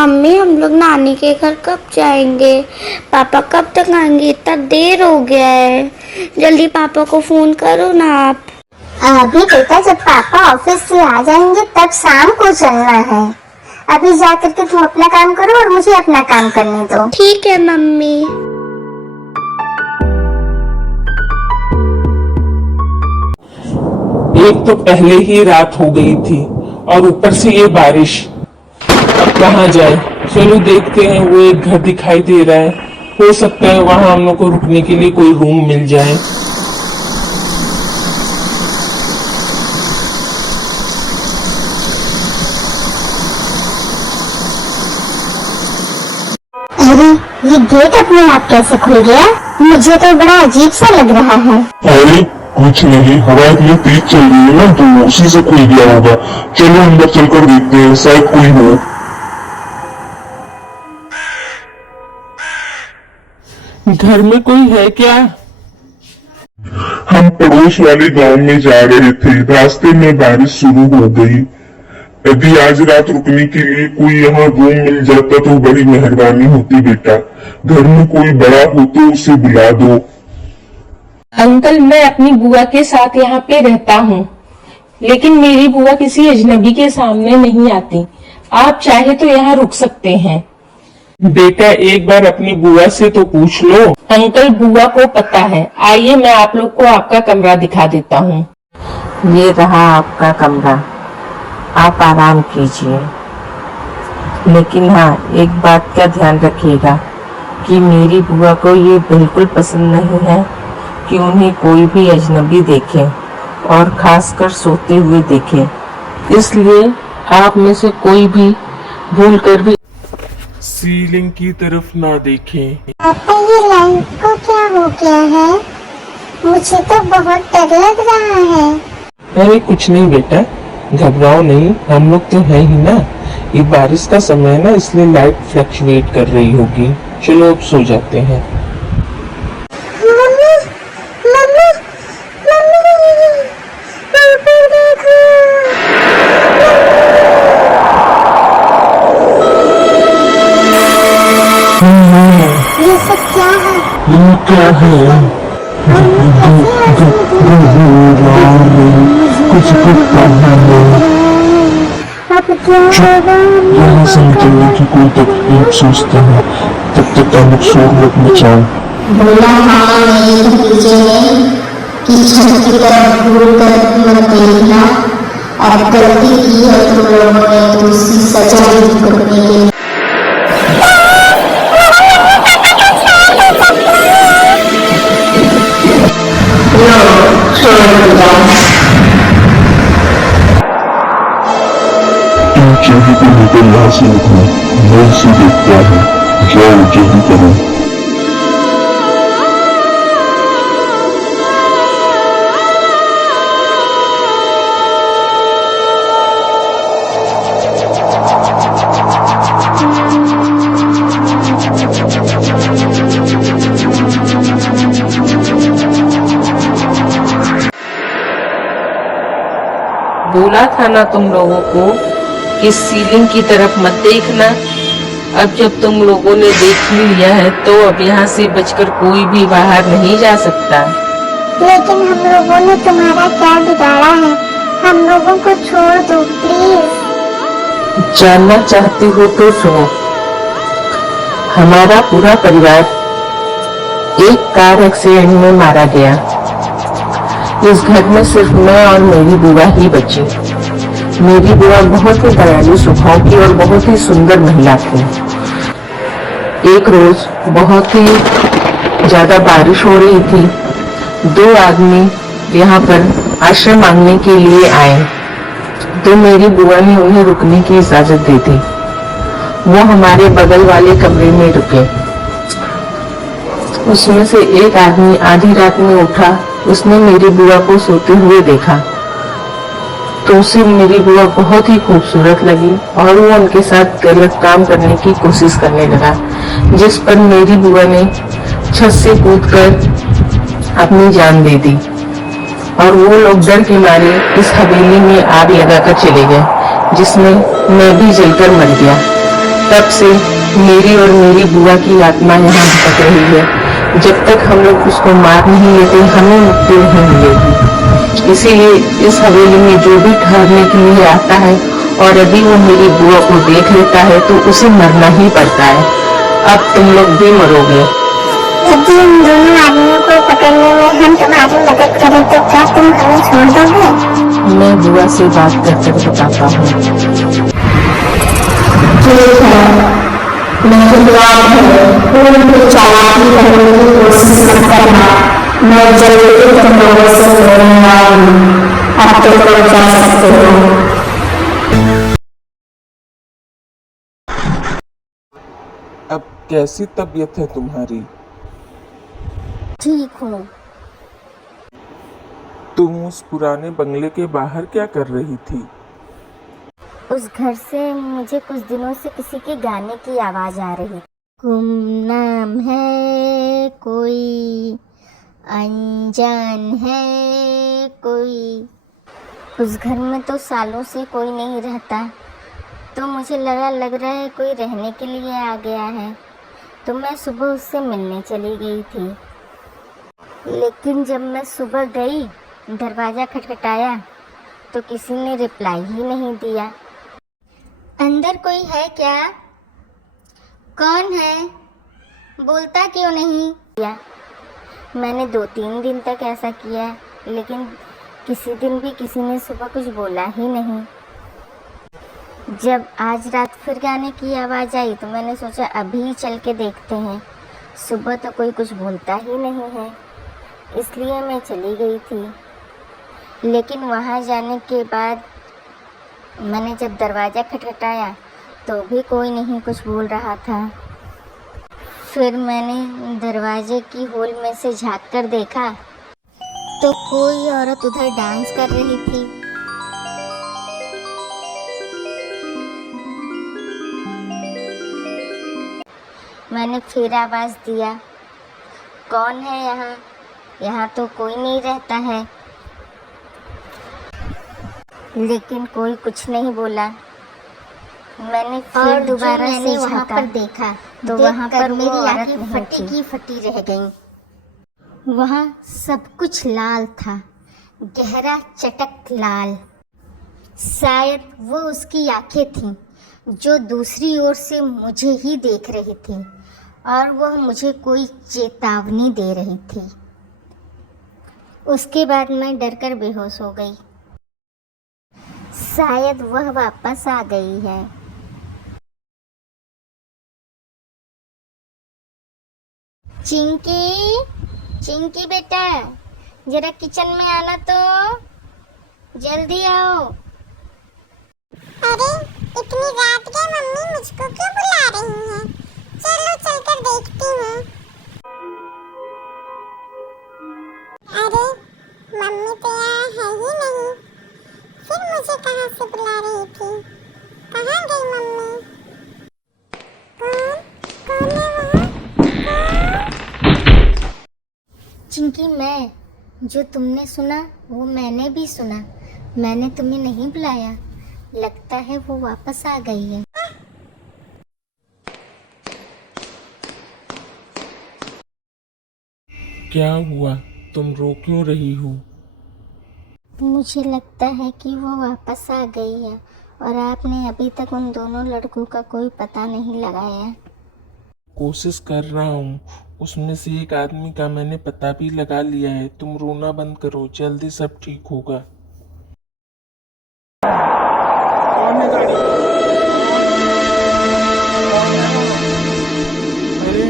Mummy हम लोग नानी के घर कब जाएंगे? पापा कब तक आएंगे? इतना देर हो गया है, जल्दी पापा को फोन करो ना आप। अभी बेटा जब पापा ऑफिस से आ जाएंगे तब शाम को चलना है। अभी जाकर के तुम अपना काम करो और मुझे अपना काम करने दो। ठीक है मम्मी। एक तो पहले ही रात हो गई थी और ऊपर से ये बारिश। अब कहाँ जाए? चलो देखते हैं, वो एक घर दिखाई दे रहा है, हो सकता है वहां हम लोग को रुकने के लिए कोई रूम मिल जाए। अरे ये गेट अपने आप कैसे खुल गया? मुझे तो बड़ा अजीब सा लग रहा है। अरे कुछ नहीं, हवा इतनी तेज चल रही है ना तो उसी से खुल गया होगा। चलो अंदर चलकर देखते हैं, शायद कोई हो। घर में कोई है क्या? हम पड़ोस वाले गांव में जा रहे थे, रास्ते में बारिश शुरू हो गई। यदि आज रात रुकने के लिए कोई यहाँ रूम मिल जाता तो बड़ी मेहरबानी होती बेटा। घर में कोई बड़ा हो तो उसे बुला दो। अंकल, मैं अपनी बुआ के साथ यहाँ पे रहता हूँ, लेकिन मेरी बुआ किसी अजनबी के सामने नहीं आती। आप चाहे तो यहाँ रुक सकते हैं। बेटा एक बार अपनी बुआ से तो पूछ लो। अंकल, बुआ को पता है। आइए मैं आप लोग को आपका कमरा दिखा देता हूँ। ये रहा आपका कमरा, आप आराम कीजिए। लेकिन हाँ, एक बात का ध्यान रखिएगा कि मेरी बुआ को ये बिल्कुल पसंद नहीं है कि उन्हें कोई भी अजनबी देखे और खासकर सोते हुए देखे। इसलिए आप में से कोई भी भूल कर भी सीलिंग की तरफ ना देखें। पापा ये लाइट को क्या हो गया है? मुझे तो बहुत डर लग रहा है। अरे कुछ नहीं बेटा, घबराओ नहीं, हम लोग तो हैं ही ना। ये बारिश का समय है ना, इसलिए लाइट फ्लक्चुएट कर रही होगी। चलो अब सो जाते हैं। मम्मी, मम्मी, मम्मी, पापा देखो। ये सब क्या है? ये क्या है? कुछ पता नहीं। अब क्या होगा? यहाँ से निकलने की कोई तकलीफ सोचते हैं, तब तक अलग शोर मत मचाओ। बोला है मेरे भतीजे ने कि छत की तरफ घूर कर मत देखना, और गलती की है तुम लोगों ने तो उसकी सजा भी भुगतने के लिए। तुम चाहे तो निकल यहाँ से निकलो, मैं इसे देखता हूँ। जाओ जल्दी करो। बोला था ना तुम लोगों को कि सीलिंग की तरफ मत देखना। अब जब तुम लोगों ने देख लिया है तो अब यहाँ से बचकर कोई भी बाहर नहीं जा सकता। लेकिन हम लोगों ने तुम्हारा क्या बिगाड़ा है? हम लोगों को छोड़ दो प्लीज। जानना चाहते हो तो सुनो। हमारा पूरा परिवार एक कार एक्सीडेंट में मारा गया। इस घर में सिर्फ मैं और मेरी बुआ ही बची। मेरी बुआ बहुत ही दयालु स्वभाव की और बहुत ही सुंदर महिला थी। एक रोज बहुत ही ज्यादा बारिश हो रही थी। 2 आदमी यहाँ पर आश्रय मांगने के लिए आए, तो मेरी बुआ ने उन्हें रुकने की इजाजत दे दी। वो हमारे बगल वाले कमरे में रुके। उसमें से एक आदमी आधी रात में उठा। उसने मेरी बुआ को सोते हुए देखा तो उसे मेरी बुआ बहुत ही खूबसूरत लगी और वो उनके साथ गलत काम करने की कोशिश करने लगा, जिस पर मेरी बुआ ने छत से कूदकर अपनी जान दे दी और वो लोग डर के मारे इस हवेली में आग लगाकर चले गए, जिसमें मैं भी जलकर मर गया। तब से मेरी और मेरी बुआ की आत्मा यहाँ भटक रही है। जब तक हम लोग उसको मार नहीं लेते हमें मुक्ति नहीं मिलेगी। इसीलिए इस हवेली में जो भी ठहरने के लिए आता है और यदि वो मेरी बुआ को देख लेता है तो उसे मरना ही पड़ता है। अब तुम लोग भी मरोगे। यदि उन दोनों आदमियों को पकड़ने में हम तुम्हारी मदद करें तो क्या तुम हमें छोड़ दोगे? मैं बुआ से बात कर कर बताता हूँ। ठीक है, लेकिन याद है कोई भी चालाकी करने की कोशिश मत करना। मैं जल्दी तुम लोगों से मिलने आऊंगी। अब तुम लोग जा सकते हो। अब कैसी तबीयत है तुम्हारी? ठीक हूँ। तुम उस पुराने बंगले के बाहर क्या कर रही थी? उस घर से मुझे कुछ दिनों से किसी के गाने की आवाज आ रही। गुमनाम है कोई, अनजान है कोई। उस घर में तो सालों से कोई नहीं रहता, तो मुझे लग रहा है कोई रहने के लिए आ गया है। तो मैं सुबह उससे मिलने चली गई थी, लेकिन जब मैं सुबह गई, दरवाज़ा खटखटाया तो किसी ने रिप्लाई ही नहीं दिया। अंदर कोई है क्या? कौन है? बोलता क्यों नहीं? किया मैंने 2-3 दिन तक ऐसा किया, लेकिन किसी दिन भी किसी ने सुबह कुछ बोला ही नहीं। जब आज रात फिर गाने की आवाज़ आई तो मैंने सोचा अभी चल के देखते हैं। सुबह तो कोई कुछ बोलता ही नहीं है, इसलिए मैं चली गई थी। लेकिन वहाँ जाने के बाद मैंने जब दरवाज़ा खटखटाया तो भी कोई नहीं कुछ बोल रहा था। फिर मैंने दरवाजे की होल में से झांक कर देखा तो कोई औरत उधर डांस कर रही थी। मैंने फिर आवाज़ दिया, कौन है यहाँ? यहाँ तो कोई नहीं रहता है। लेकिन कोई कुछ नहीं बोला। मैंने फिर दोबारा से वहाँ पर देखा तो वहाँ पर मेरी आंखें फटी की फटी रह गईं। वहाँ सब कुछ लाल था, गहरा चटक लाल। शायद वो उसकी आंखें थीं जो दूसरी ओर से मुझे ही देख रही थी और वह मुझे कोई चेतावनी दे रही थी। उसके बाद मैं डरकर बेहोश हो गई। शायद वह वापस आ गई है। चिंकी, चिंकी बेटा, जरा किचन में आना तो, जल्दी आओ। अरे इतनी रात के मम्मी मुझको क्यों बुला रही हैं? चलो चलकर देखती हूँ। अरे मम्मी तो यहाँ है ही नहीं, फिर मुझे कहाँ से बुला रही थी? कहाँ गई मम्मी? कौन है वहाँ? चिंकी, मैं, जो तुमने सुना वो मैंने भी सुना। मैंने तुम्हें नहीं बुलाया, लगता है वो वापस आ गई है। क्या हुआ? तुम रो क्यों रही हो? मुझे लगता है कि वो वापस आ गई है और आपने अभी तक उन दोनों लड़कों का कोई पता नहीं लगाया। कोशिश कर रहा हूँ, उसमें से एक आदमी का मैंने पता भी लगा लिया है। तुम रोना बंद करो, जल्दी सब ठीक होगा। कौन है गाड़ी में? कौन है वो? अरे,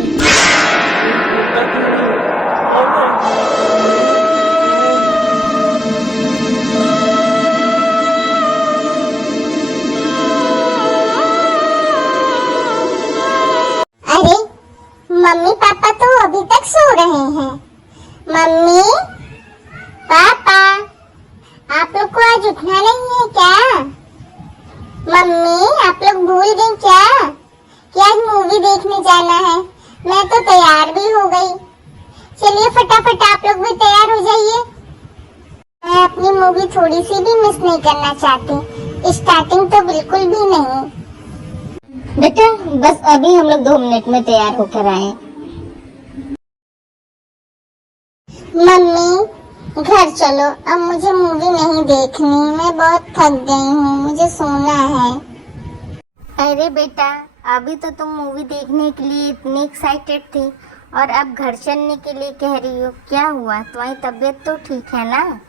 बोलता क्यों नहीं? कौन है? अरे मम्मी पापा तो अभी तक सो रहे हैं। मम्मी पापा, आप लोग को आज उठना नहीं है क्या? मम्मी आप लोग भूल गई क्या कि आज मूवी देखने जाना है? मैं तो तैयार भी हो गई। चलिए फटाफट आप लोग भी तैयार हो जाइए। मैं अपनी मूवी थोड़ी सी भी मिस नहीं करना चाहती, स्टार्टिंग तो बिल्कुल भी नहीं। बेटा बस अभी हम लोग 2 मिनट में तैयार होकर आए। मम्मी घर चलो, अब मुझे मूवी नहीं देखनी, मैं बहुत थक गई हूँ, मुझे सोना है। अरे बेटा अभी तो तुम मूवी देखने के लिए इतनी एक्साइटेड थी और अब घर चलने के लिए कह रही हो, क्या हुआ? तुम्हारी तबीयत तो ठीक है ना?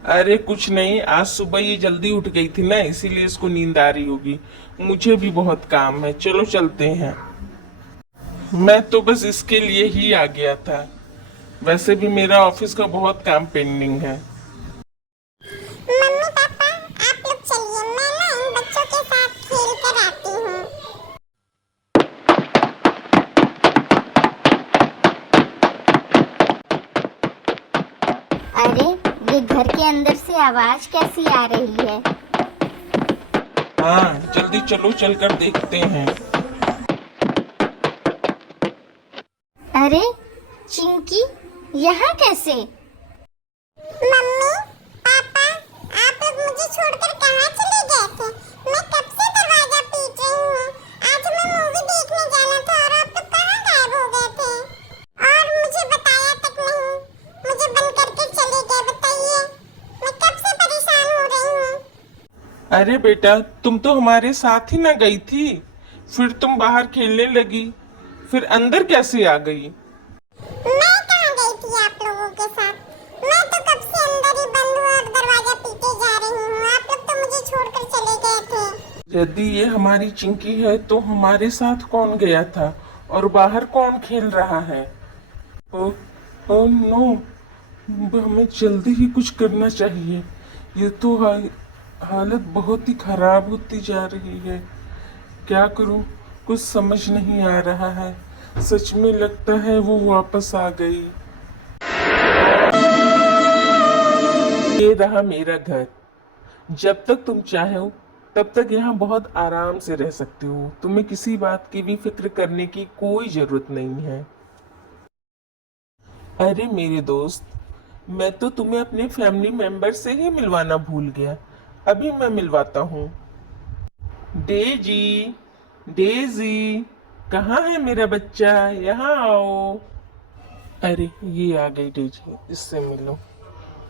अरे कुछ नहीं, आज सुबह ये जल्दी उठ गई थी ना, इसीलिए इसको नींद आ रही होगी। मुझे भी बहुत काम है, चलो चलते हैं। मैं तो बस इसके लिए ही आ गया था, वैसे भी मेरा ऑफिस का बहुत काम पेंडिंग है। मम्मी पापा आप लोग चलिए, मैं ना इन बच्चों के साथ खेल कर आती हूँ। अरे ये घर के अंदर से आवाज कैसी आ रही है? हाँ जल्दी चलो, चलकर देखते हैं। अरे चिंकी यहाँ कैसे? मम्मी पापा आप लोग मुझे छोड़कर कहाँ चले गए थे? मैं कब से दरवाजा पीट रही हूँ। आज मैं मूवी देखने जाना था और आप लोग कहाँ गायब हो गए थे और मुझे बताया तक नहीं, मुझे बंद करके चले गए। बताइए, मैं कब से परेशान हो रही हूँ। अरे बेटा तुम तो हमारे साथ ही ना गई थी, फिर तुम बाहर खेलने लगी, फिर अंदर कैसे आ गई? मैं कहाँ गई थी आप लोगों के साथ? मैं तो कब से अंदर ही बंद हूँ और दरवाजा पीटे जा रही हूँ। आप लोग तो मुझे छोड़कर चले गए थे। यदि ये हमारी चिंकी है तो हमारे साथ कौन गया था और बाहर कौन खेल रहा है? ओ, ओ नो, हमें जल्दी ही कुछ करना चाहिए। ये तो हालत बहुत ही खराब होती जा रही है। क्या करूं, कुछ समझ नहीं आ रहा है। सच में लगता है वो वापस आ गई। ये रहा मेरा घर। जब तक तुम चाहो तब तक यहाँ बहुत आराम से रह सकते हो। तुम्हें किसी बात की भी फिक्र करने की कोई जरूरत नहीं है। अरे मेरे दोस्त, मैं तो तुम्हें अपने फैमिली मेंबर से ही मिलवाना भूल गया। अभी मैं मिलवाता हूँ। डेजी, डेजी, कहाँ है मेरा बच्चा? यहाँ आओ। अरे ये आ गई डेजी, इससे मिलो।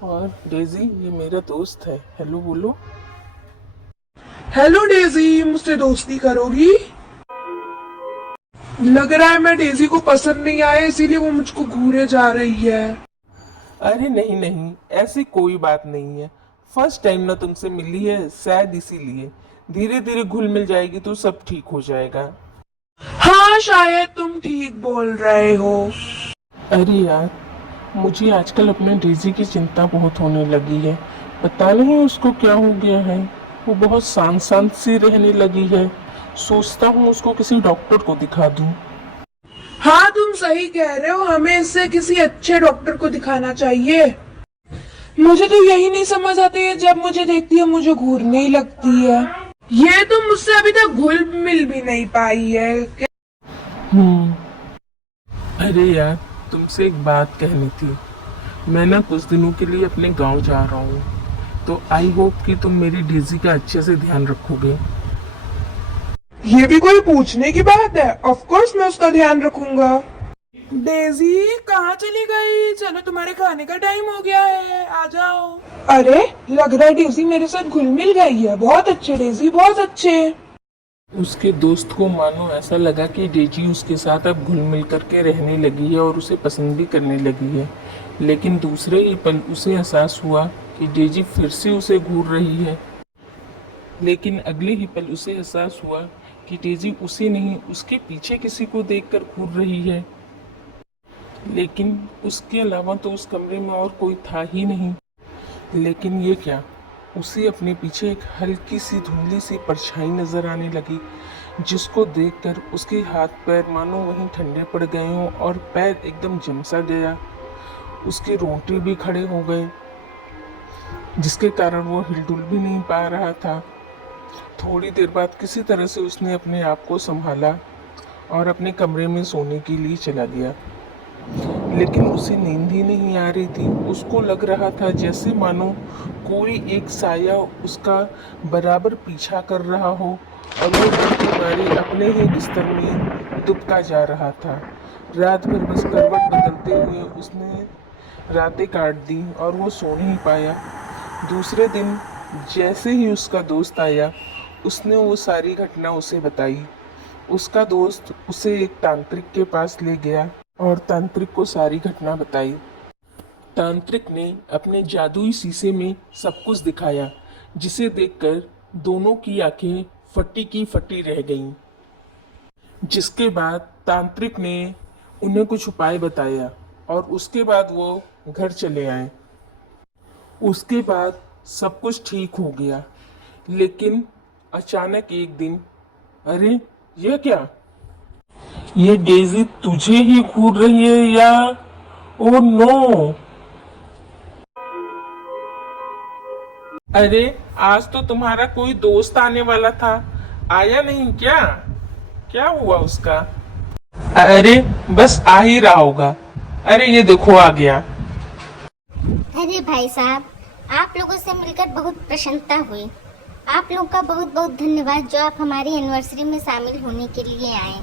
और डेजी ये मेरा दोस्त है, हेलो बोलो। हेलो डेजी, मुझसे दोस्ती करोगी? लग रहा है मैं डेजी को पसंद नहीं आया, इसीलिए वो मुझको घूरे जा रही है। अरे नहीं नहीं, ऐसी कोई बात नहीं है। फर्स्ट टाइम ना तुमसे मिली है, शायद इसीलिए। धीरे धीरे घुल मिल जाएगी तो सब ठीक हो जाएगा। हाँ शायद तुम ठीक बोल रहे हो। अरे यार, मुझे आजकल अपने डेजी की चिंता बहुत होने लगी है। पता नहीं उसको क्या हो गया है। वो बहुत शांत शांत सी रहने लगी है। सोचता हूँ उसको किसी डॉक्टर को दिखा दूं। हाँ तुम सही कह रहे हो, हमें इससे किसी अच्छे डॉक्टर को दिखाना चाहिए। मुझे तो यही नहीं समझ आती है, जब मुझे देखती है मुझे घूरने ही लगती है। ये तो मुझसे अभी तक घुल मिल भी नहीं पाई है। अरे यार, तुमसे एक बात कहनी थी। मैं ना कुछ दिनों के लिए अपने गांव जा रहा हूँ, तो आई होप कि तुम मेरी डेजी का अच्छे से ध्यान रखोगे। ये भी कोई पूछने की बात है? ऑफ कोर्स मैं उसका ध्यान रखूंगा। डेजी कहाँ चली गई? चलो तुम्हारे खाने का टाइम हो गया है, आ जाओ। अरे लग रहा है डेजी मेरे साथ घुल मिल गई है। बहुत अच्छे डेजी, बहुत अच्छे। उसके दोस्त को मानो ऐसा लगा कि डेजी उसके साथ अब घुल मिल करके रहने लगी है और उसे पसंद भी करने लगी है। लेकिन दूसरे ही पल उसे एहसास हुआ कि डेजी फिर से उसे घूर रही है। लेकिन अगले ही पल उसे एहसास हुआ कि डेजी उसे नहीं, उसके पीछे किसी को देखकर घूर रही है। लेकिन उसके अलावा तो उस कमरे में और कोई था ही नहीं। लेकिन ये क्या, उसे अपने पीछे एक हल्की सी धुंधली सी परछाई नजर आने लगी, जिसको देखकर उसके हाथ पैर मानो वहीं ठंडे पड़ गए हों और पैर एकदम जम सा गया। उसके रोंगटे भी खड़े हो गए, जिसके कारण वो हिलडुल भी नहीं पा रहा था। थोड़ी देर बाद किसी तरह से उसने अपने आप को संभाला और अपने कमरे में सोने के लिए चला गया। लेकिन उसे नींद ही नहीं आ रही थी। उसको लग रहा था जैसे मानो कोई एक साया उसका बराबर पीछा कर रहा हो और वो डर के मारे अपने ही बिस्तर में दुबका जा रहा था। रात भर बस करवट बदलते हुए उसने रातें काट दी और वो सो नहीं पाया। दूसरे दिन जैसे ही उसका दोस्त आया, उसने वो सारी घटना उसे बताई। उसका दोस्त उसे एक तांत्रिक के पास ले गया और तांत्रिक को सारी घटना बताई। तांत्रिक ने अपने जादुई शीशे में सब कुछ दिखाया, जिसे देखकर दोनों की आंखें फटी की फटी रह गईं। जिसके बाद तांत्रिक ने उन्हें कुछ उपाय बताया और उसके बाद वो घर चले आए। उसके बाद सब कुछ ठीक हो गया, लेकिन अचानक एक दिन, अरे ये क्या? ये डेजी तुझे ही घूर रही है या? Oh no! अरे आज तो तुम्हारा कोई दोस्त आने वाला था, आया नहीं क्या? क्या हुआ उसका? अरे बस आ ही रहा होगा। अरे ये देखो आ गया। अरे भाई साहब, आप लोगों से मिलकर बहुत प्रसन्नता हुई। आप लोग का बहुत बहुत धन्यवाद जो आप हमारी एनिवर्सरी में शामिल होने के लिए आए।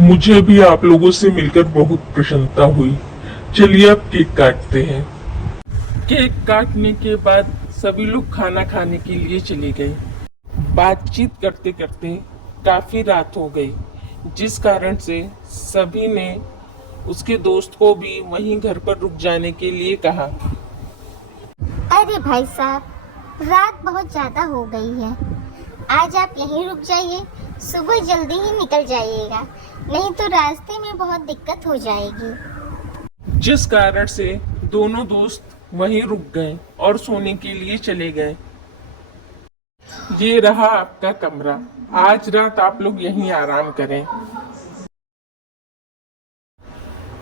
मुझे भी आप लोगों से मिलकर बहुत प्रसन्नता हुई। चलिए अब केक काटते हैं। केक काटने के बाद सभी लोग खाना खाने के लिए चले गए। बातचीत करते करते काफी रात हो गई, जिस कारण से सभी ने उसके दोस्त को भी वहीं घर पर रुक जाने के लिए कहा। अरे भाई साहब, रात बहुत ज्यादा हो गई है, आज आप यहीं रुक जाइए, सुबह जल्दी ही निकल जाइएगा, नहीं तो रास्ते में बहुत दिक्कत हो जाएगी। जिस कारण से दोनों दोस्त वहीं रुक गए और सोने के लिए चले गए। ये रहा आपका कमरा, आज रात आप लोग यहीं आराम करें।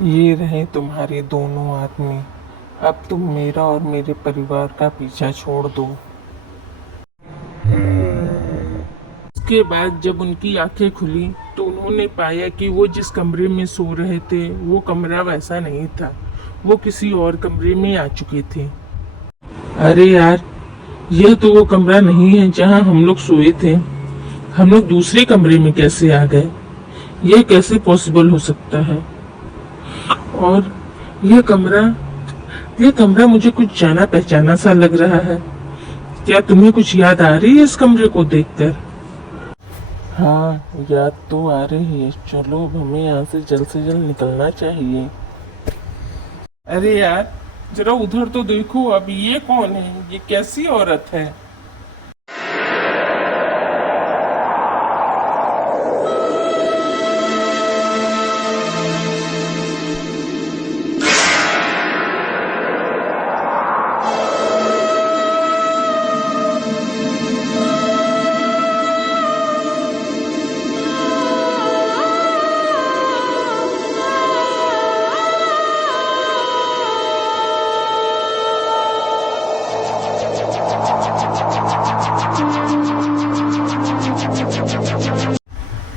ये रहे तुम्हारे दोनों आदमी, अब तुम मेरा और मेरे परिवार का पीछा छोड़ दो। उसके बाद जब उनकी आंखें खुली तो उन्होंने पाया कि वो जिस कमरे में सो रहे थे वो कमरा वैसा नहीं था, वो किसी और कमरे में आ चुके थे। अरे यार, यह तो वो कमरा नहीं है जहां हम लोग सोए थे। हम लोग दूसरे कमरे में कैसे आ गए? यह कैसे पॉसिबल हो सकता है? और यह कमरा मुझे कुछ जाना पहचाना सा लग रहा है। क्या तुम्हें कुछ याद आ रही है इस कमरे को देखकर? हाँ, याद तो आ रही है। चलो अब हमें यहाँ से जल्द निकलना चाहिए। अरे यार, जरा उधर तो देखो, अब ये कौन है? ये कैसी औरत है?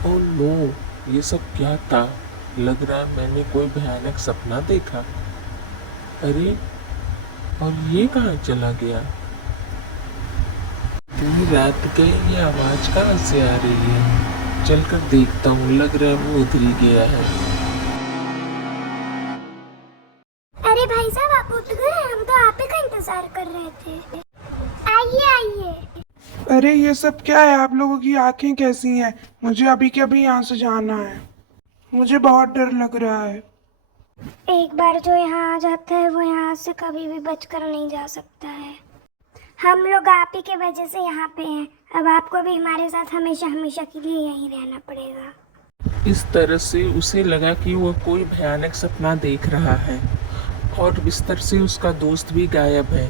ओह नो, ये सब क्या था? लग रहा है मैंने कोई भयानक सपना देखा। अरे, और ये कहाँ चला गया? पूरी रात गई, ये आवाज कहाँ से आ रही है? चलकर देखता हूँ, लग रहा है वो उधर ही गया है। अरे भाई साहब, आप उठ गए? हम तो आप ही का इंतजार कर रहे थे। आइए आइए। अरे ये सब क्या है? आप लोगों की आंखें कैसी हैं? मुझे अभी के अभी यहाँ से जाना है, मुझे बहुत डर लग रहा है। एक बार जो यहाँ आ जाता है वो यहाँ से कभी भी बचकर नहीं जा सकता है। हम लोग आप ही के वजह से यहाँ पे हैं, अब आपको भी हमारे साथ हमेशा हमेशा के लिए यहीं रहना पड़ेगा। इस तरह से उसे लगा कि वह कोई भयानक सपना देख रहा है और बिस्तर से उसका दोस्त भी गायब है,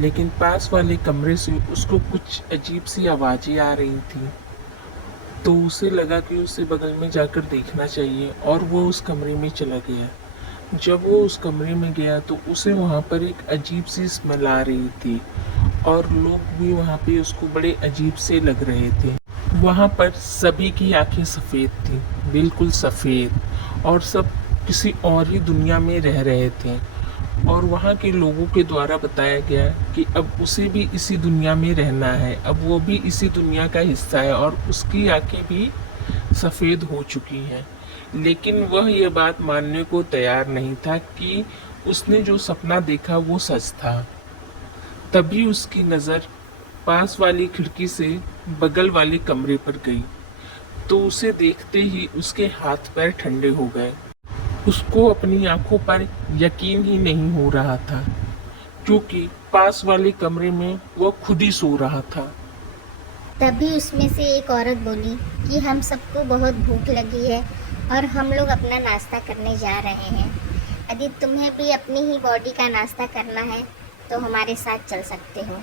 लेकिन पास वाले कमरे से उसको कुछ अजीब सी आवाजें आ रही थी। तो उसे लगा कि उसे बगल में जाकर देखना चाहिए और वो उस कमरे में चला गया। जब वो उस कमरे में गया तो उसे वहाँ पर एक अजीब सी स्मेल आ रही थी और लोग भी वहाँ पे उसको बड़े अजीब से लग रहे थे। वहाँ पर सभी की आंखें सफ़ेद थी, बिल्कुल सफ़ेद, और सब किसी और ही दुनिया में रह रहे थे और वहाँ के लोगों के द्वारा बताया गया कि अब उसे भी इसी दुनिया में रहना है, अब वो भी इसी दुनिया का हिस्सा है और उसकी आंखें भी सफ़ेद हो चुकी हैं। लेकिन वह ये बात मानने को तैयार नहीं था कि उसने जो सपना देखा वो सच था। तभी उसकी नज़र पास वाली खिड़की से बगल वाले कमरे पर गई तो उसे देखते ही उसके हाथ पैर ठंडे हो गए। उसको अपनी आंखों पर यकीन ही नहीं हो रहा था क्योंकि पास वाले कमरे में वो खुद ही सो रहा था। तभी उसमें से एक औरत बोली कि हम सबको बहुत भूख लगी है और हम लोग अपना नाश्ता करने जा रहे हैं। यदि तुम्हें भी अपनी ही बॉडी का नाश्ता करना है तो हमारे साथ चल सकते हो।